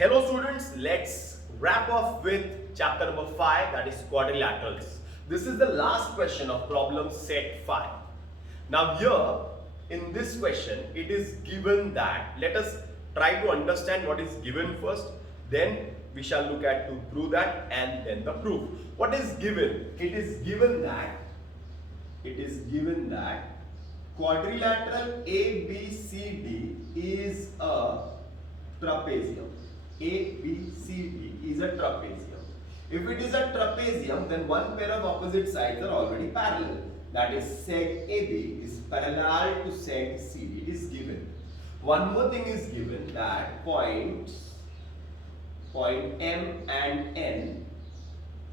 Hello students, let's wrap up with chapter number 5, that is quadrilaterals. This is the last question of problem set 5. Now here in this question it is given that, let us try to understand what is given first, then we shall look at to prove that and then the proof. What is given? It is given that quadrilateral ABCD is a trapezium. ABCD is a trapezium. If it is a trapezium, then one pair of opposite sides are already parallel. That is, seg AB is parallel to seg CD. It is given. One more thing is given, that point M and N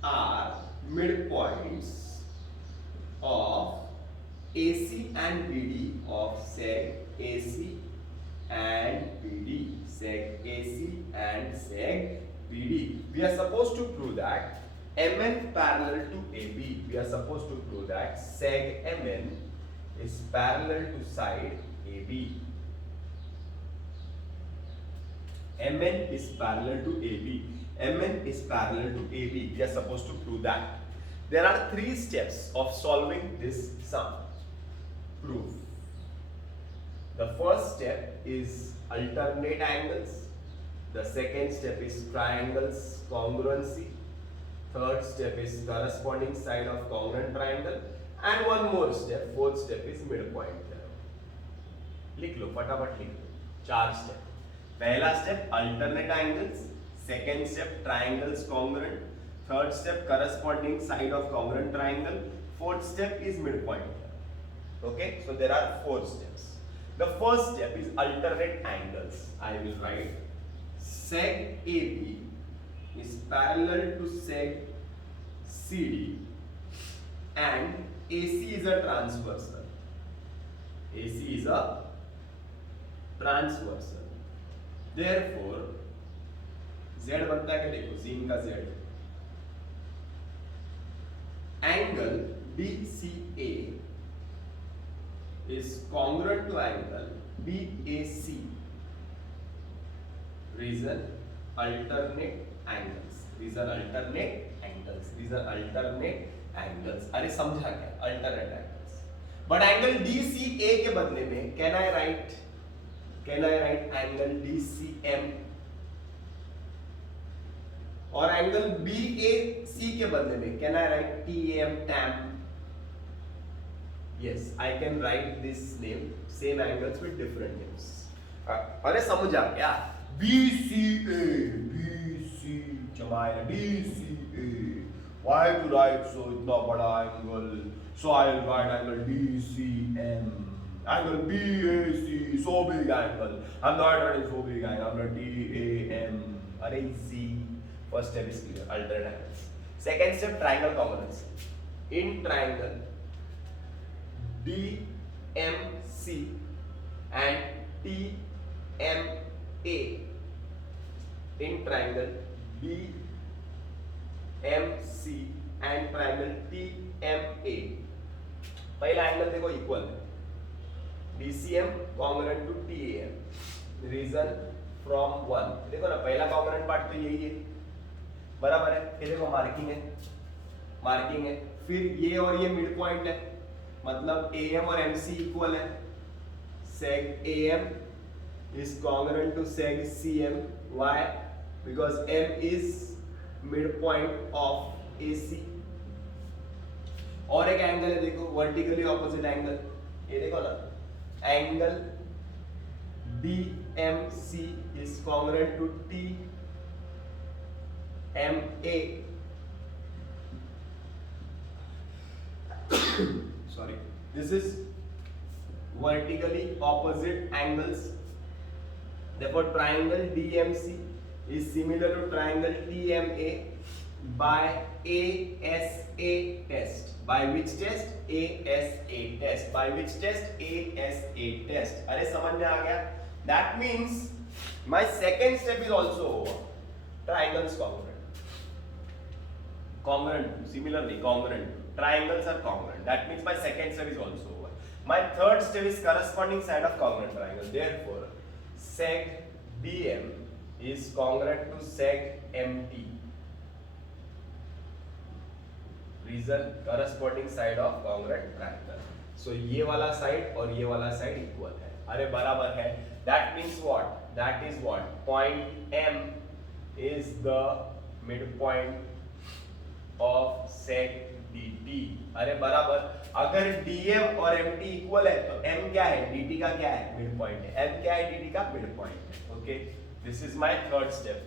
are midpoints of AC and BD of seg AC and BD. Seg AC and seg BD. We are supposed to prove that MN parallel to AB. We are supposed to prove that seg MN is parallel to side AB. MN is parallel to AB. MN is parallel to AB. We are supposed to prove that. There are 3 steps of solving this sum. Proof. The first step is alternate angles. The second step is triangles congruency. Third step is corresponding side of congruent triangle. And one more step, fourth step is midpoint theorem. लिख लो, फटाफट लिख लो. 4 step. पहला step alternate angles. Second step triangles congruent. Third step corresponding side of congruent triangle. Fourth step is midpoint theorem. Okay, so there are 4 steps. The first step is alternate angles. I will write seg AB is parallel to seg CD and AC is a transversal. AC is a transversal. Therefore, Z बनता है क्या, देखो sin का Z. Angle BCA is congruent to angle BAC. Reason alternate angles. These are alternate angles. These are alternate angles. अरे समझा क्या? Alternate angles. But angle DCA के बदले में can I write angle DCM? और angle BAC के बदले में can I write TAM, TAM? Yes, I can write this name, same angles with different names. अरे समझा क्या? BCA, BC, जमाया DCA. Why to write so इतना बड़ा angle? So I'll write angle DCM. Angle BAC, so big angle. I'm not writing so big angle. I'm writing TAM. अरे easy. First step is clear. Alternate angles. Second step, triangle congruency. In triangle DMC and TMA, in triangle DMC and triangle TMA, पहला angle देखो equal है, DCM congruent to TAM. Reason from 1. देखो ना, पहला congruent part तो यही है, बराबर है. ये देखो मार्किंग है, फिर ये और ये मिड पॉइंट है, मतलब AM और MC इक्वल है. seg AM is congruent to seg CM. Why? Because M is midpoint of AC. और एक एंगल है देखो, वर्टिकली ऑपोजिट एंगल. ये देखो ना, angle DMC is congruent to TMA. Sorry, this is vertically opposite angles. Therefore, triangle DMC is similar to triangle TMA by ASA test. By which test? ASA test. By which test? ASA test. अरे समझ में आ गया? That means my second step is also over. Triangles congruent. Similarly congruent. Triangles are congruent. That means my second step is also over. My third step is corresponding side of congruent triangle. Therefore, seg BM is congruent to sec MT. Reason, corresponding side of congruent triangle. So ये वाला side और ये वाला side equal है. अरे बराबर है. That means what? That is what? Point M is the midpoint of sec DT. अरे बराबर. अगर DM और MT इक्वल है तो M क्या है? DT का क्या है? मिड पॉइंट है. M क्या है? DT का मिड पॉइंट है. Okay, this is my third step.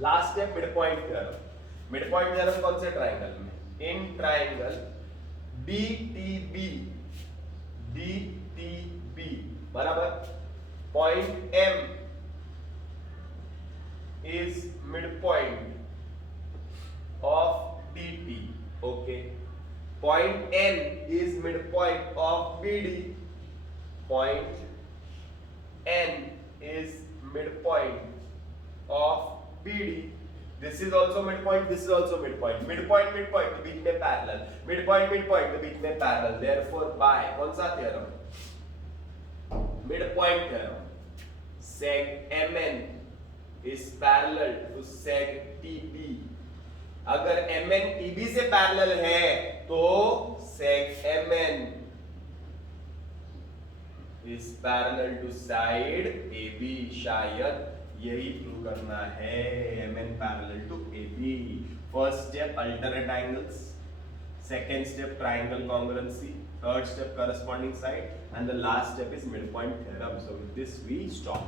Last step mid point theorem. Mid point theorem कौन से ट्रायंगल में? इन ट्रायंगल DTB बराबर. Point M is midpoint of DT. Okay. Point N is midpoint of BD. Point N is midpoint of BD. This is also midpoint. This is also midpoint. Midpoint तो बीच में parallel. Midpoint तो बीच में parallel. Therefore by कौन सा theorem? Midpoint theorem. Sec MN is parallel to sec TB. अगर MN TB से parallel है तो sec MN is parallel to side AB. शायद यही प्रूव करना है. MN parallel to AB. First step alternate angles, second step triangle congruency, third step corresponding side, and the last step is midpoint theorem. So with this we stop.